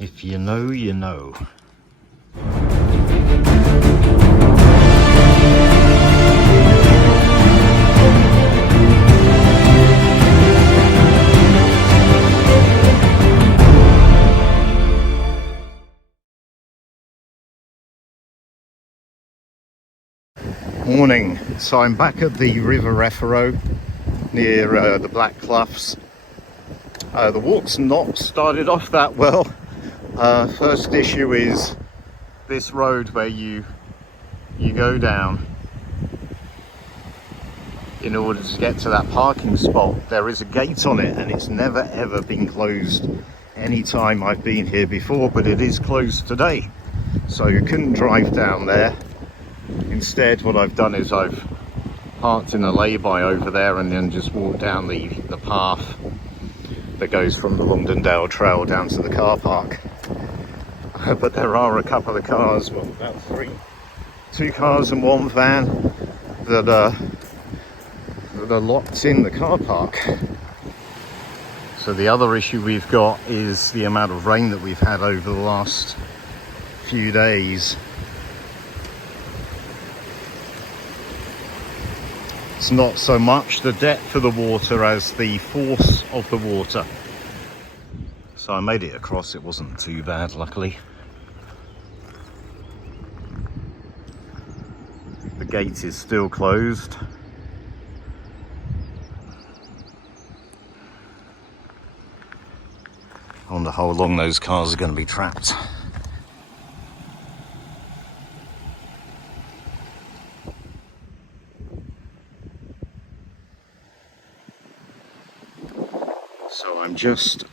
If you know, you know. Morning. So I'm back at the River Barrow near the Black Cloughs. The walk's not started off that well. First issue is this road where you go down in order to get to that parking spot. There is a gate on it and it's never ever been closed any time I've been here before, but it is closed today, so you couldn't drive down there. Instead, what I've done is I've parked in a lay-by over there and then just walked down the path that goes from the Longdendale Trail down to the car park. But there are a couple of cars, well, about two cars and one van that are locked in the car park. So the other issue we've got is the amount of rain that we've had over the last few days. It's not so much the depth of the water as the force of the water. So I made it across, it wasn't too bad, luckily. The gate is still closed. I wonder how long those cars are going to be trapped. So I'm just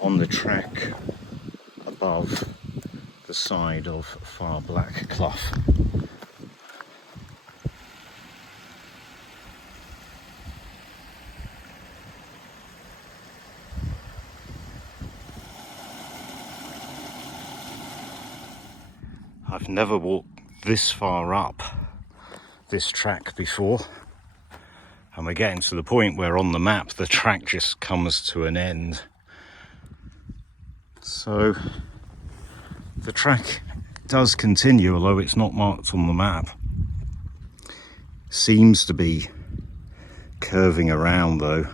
on the track above the side of Far Black Clough. I've never walked this far up this track before. And we're getting to the point where on the map the track just comes to an end. So the track does continue, although it's not marked on the map. Seems to be curving around though,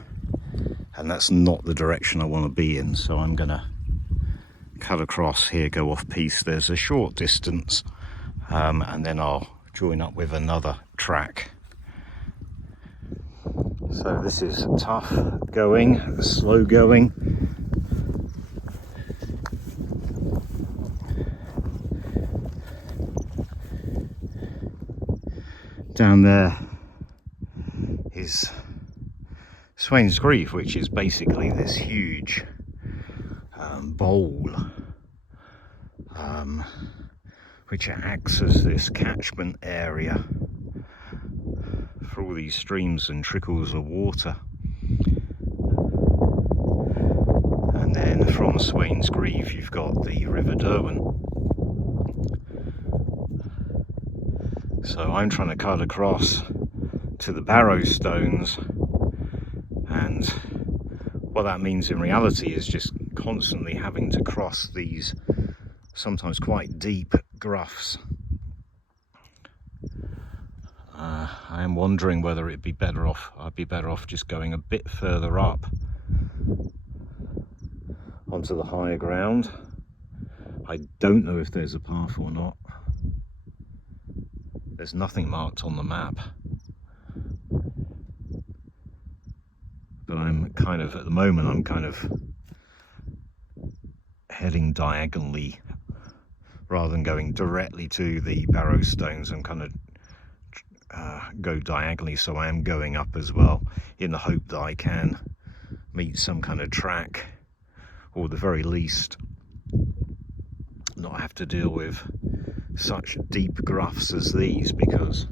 and that's not the direction I want to be in, so I'm gonna cut across here, go off piste. There's a short distance and then I'll join up with another track. So this is tough going, slow going. Down there is Swain's Grief, which is basically this huge bowl which acts as this catchment area for all these streams and trickles of water. And then from Swain's Grief you've got the River Derwent. So I'm trying to cut across to the Barrow stones, and what that means in reality is just constantly having to cross these sometimes quite deep groughs. I am wondering whether I'd be better off just going a bit further up onto the higher ground. I don't know if there's a path or not. There's nothing marked on the map. But I'm kind of, at the moment, I'm kind of heading diagonally rather than going directly to the Barrow stones. I'm kind of go diagonally, so I am going up as well in the hope that I can meet some kind of track, or at the very least not have to deal with such deep groughs as these, because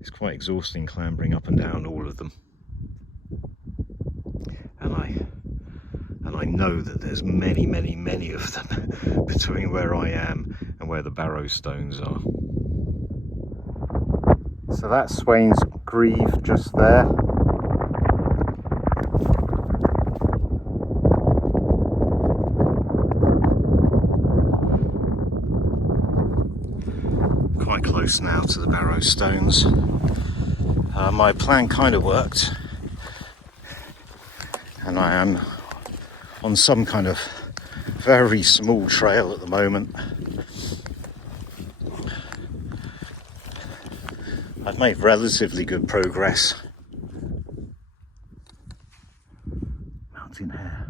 it's quite exhausting clambering up and down all of them. And I know that there's many of them between where I am and where the Barrow stones are. So that's Swain's Grief just there. Quite close now to the Barrow stones. My plan kind of worked, and I am on some kind of very small trail at the moment. I've made relatively good progress. Mountain hare.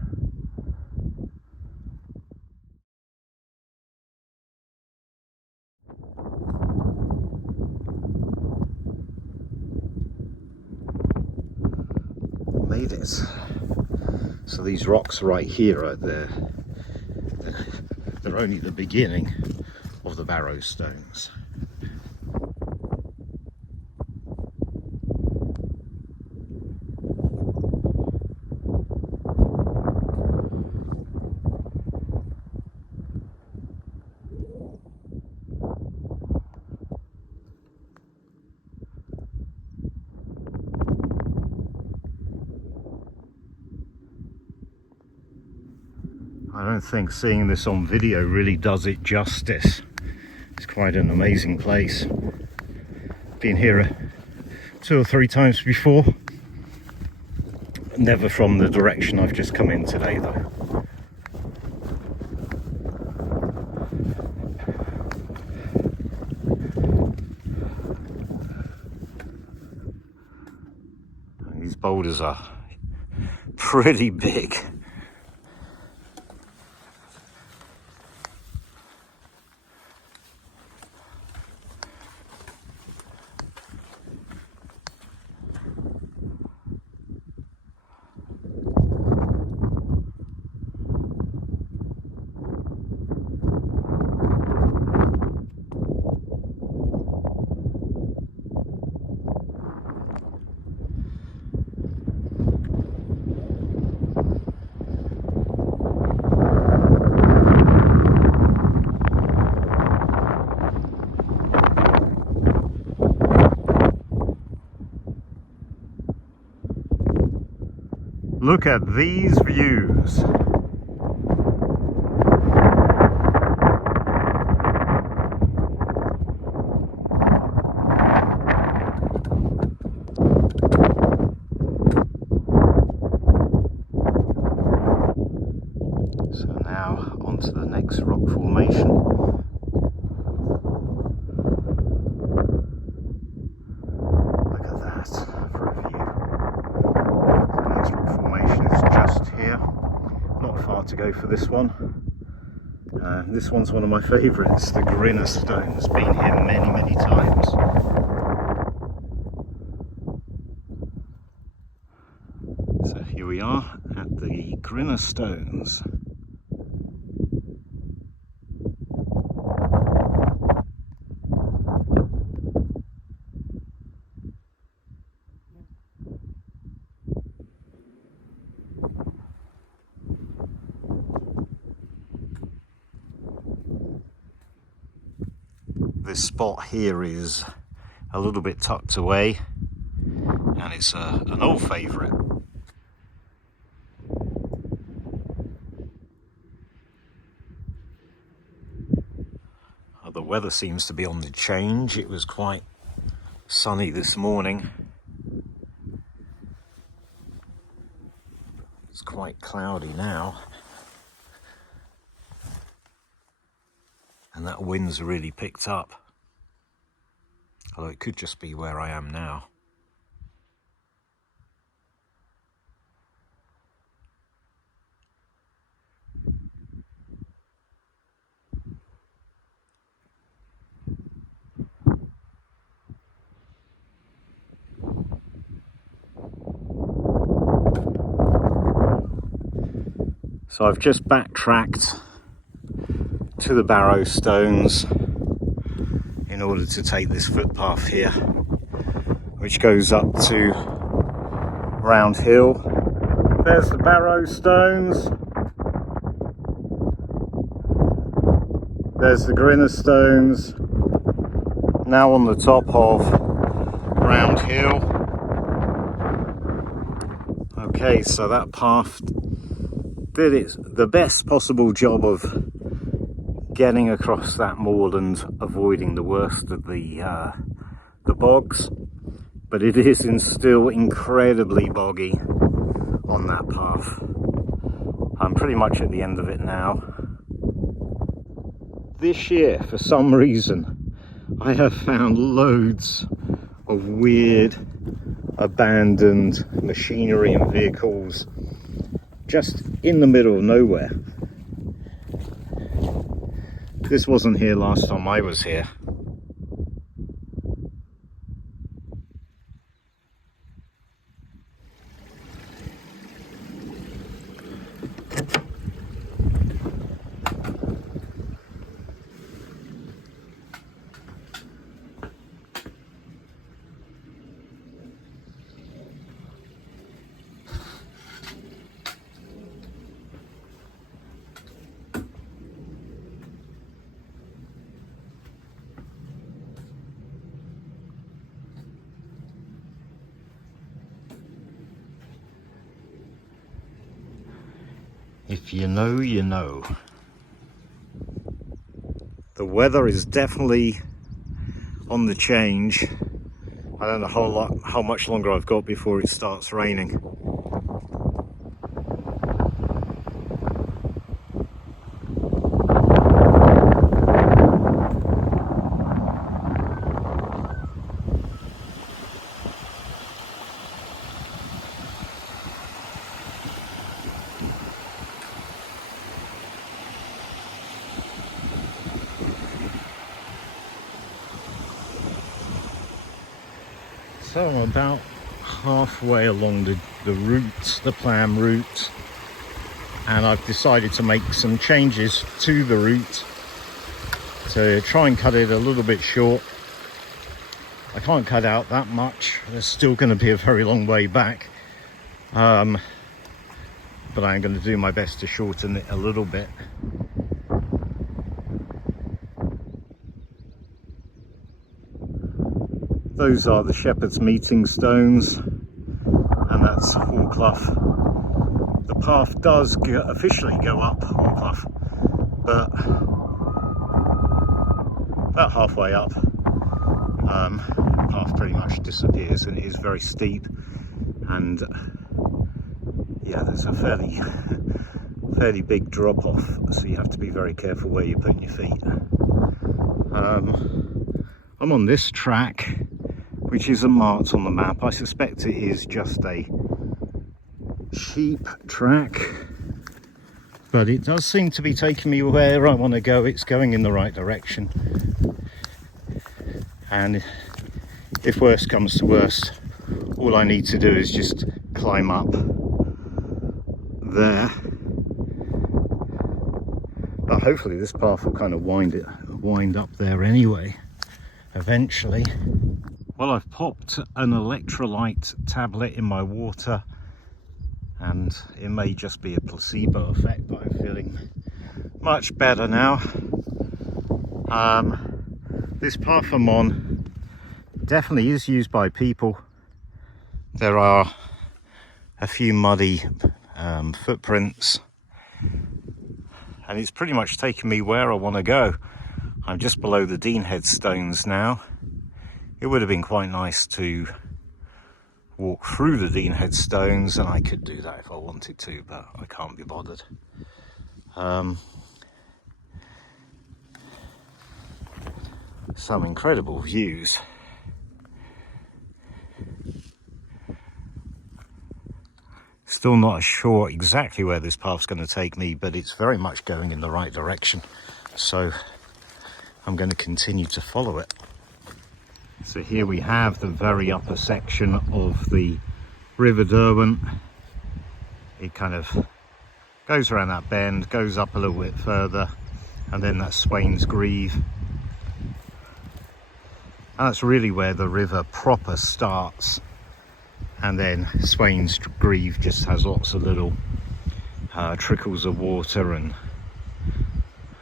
Made it. So these rocks right here are they're only the beginning of the Barrow stones. I don't think seeing this on video really does it justice. It's quite an amazing place. Been here 2 or 3 times before. Never from the direction I've just come in today though. And these boulders are pretty big. Look at these views. So now onto the next rock formation. Look at that for a view. The next rock formation is just here. Not far to go for this one. This one's one of my favourites, the Grinah stones. Been here many, many times. So here we are at the Grinah stones. This spot here is a little bit tucked away, and it's an old favourite. The weather seems to be on the change. It was quite sunny this morning. It's quite cloudy now. And that wind's really picked up. Although it could just be where I am now. So I've just backtracked to the Barrow stones in order to take this footpath here, which goes up to Round Hill. There's the Barrow stones. There's the Grinah stones. Now on the top of Round Hill. Okay, so that path did its the best possible job of getting across that moorland, avoiding the worst of the bogs, but it is still incredibly boggy on that path. I'm pretty much at the end of it now. This year, for some reason, I have found loads of weird abandoned machinery and vehicles just in the middle of nowhere. This wasn't here last time I was here. If you know, you know. The weather is definitely on the change. I don't know how much longer I've got before it starts raining. So I'm about halfway along the route, the plan route, and I've decided to make some changes to the route to try and cut it a little bit short. I can't cut out that much, there's still going to be a very long way back, but I'm going to do my best to shorten it a little bit. Those are the Shepherd's Meeting stones, and that's Hallclough. The path does officially go up Hallclough, but about halfway up, the path pretty much disappears, and it is very steep, and yeah, there's a fairly big drop off, so you have to be very careful where you're putting your feet. I'm on this track, which isn't marked on the map. I suspect it is just a sheep track, but it does seem to be taking me where I want to go. It's going in the right direction, and if worst comes to worst, all I need to do is just climb up there. But hopefully this path will kind of wind up there anyway, eventually. Well, I've popped an electrolyte tablet in my water, and it may just be a placebo effect, but I'm feeling much better now. This path I'm on definitely is used by people. There are a few muddy footprints, and it's pretty much taken me where I want to go. I'm just below the Dean headstones now. It would have been quite nice to walk through the Dean headstones, and I could do that if I wanted to, but I can't be bothered. Some incredible views. Still not sure exactly where this path's going to take me, but it's very much going in the right direction, so I'm going to continue to follow it. So here we have the very upper section of the River Derwent. It kind of goes around that bend, goes up a little bit further, and then that's Swains Greave. And that's really where the river proper starts, and then Swains Greave just has lots of little trickles of water and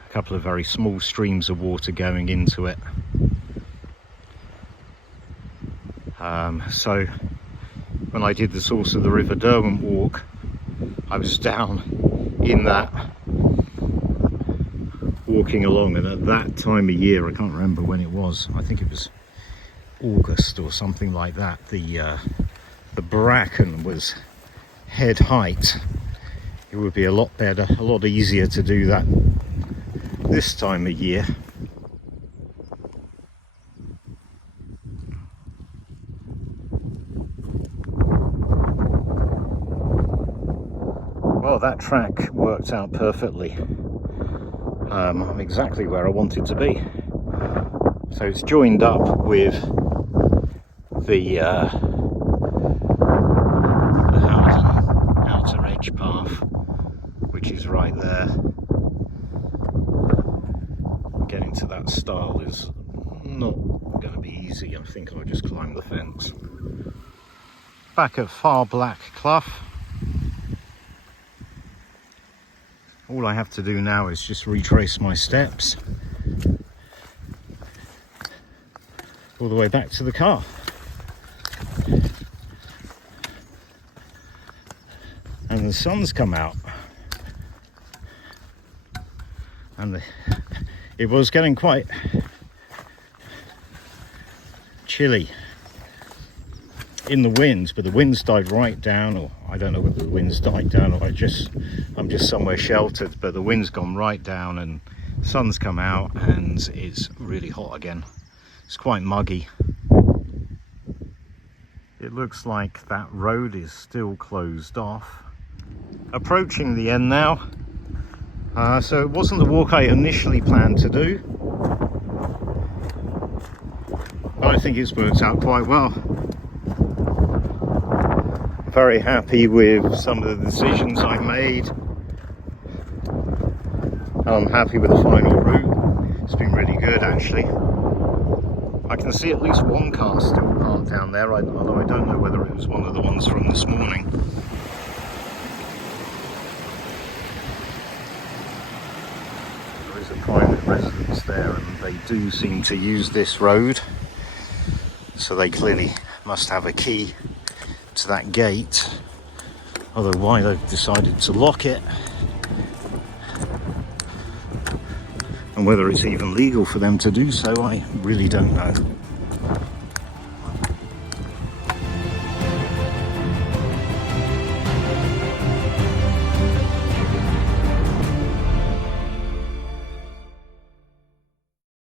a couple of very small streams of water going into it. So when I did the Source of the River Derwent walk, I was down in that walking along, and at that time of year, I can't remember when it was, I think it was August or something like that, the bracken was head height. It would be a lot better, a lot easier to do that this time of year. Well, that track worked out perfectly. I'm exactly where I wanted to be. So it's joined up with the Howden outer edge path, which is right there. Getting to that stile is not going to be easy. I think I'll just climb the fence. Back at Far Black Clough. All I have to do now is just retrace my steps all the way back to the car. And the sun's come out. And it was getting quite chilly in the winds, but the winds died right down, or I don't know whether the winds died down or I'm just somewhere sheltered, but the wind's gone right down and sun's come out and it's really hot again. It's quite muggy. It looks like that road is still closed off. Approaching the end now. So it wasn't the walk I initially planned to do, but I think it's worked out quite well. Very happy with some of the decisions I made. I'm happy with the final route. It's been really good, actually. I can see at least one car still parked down there, although I don't know whether it was one of the ones from this morning. There is a private residence there, and they do seem to use this road, so they clearly must have a key to that gate, although why they've decided to lock it and whether it's even legal for them to do so, I really don't know.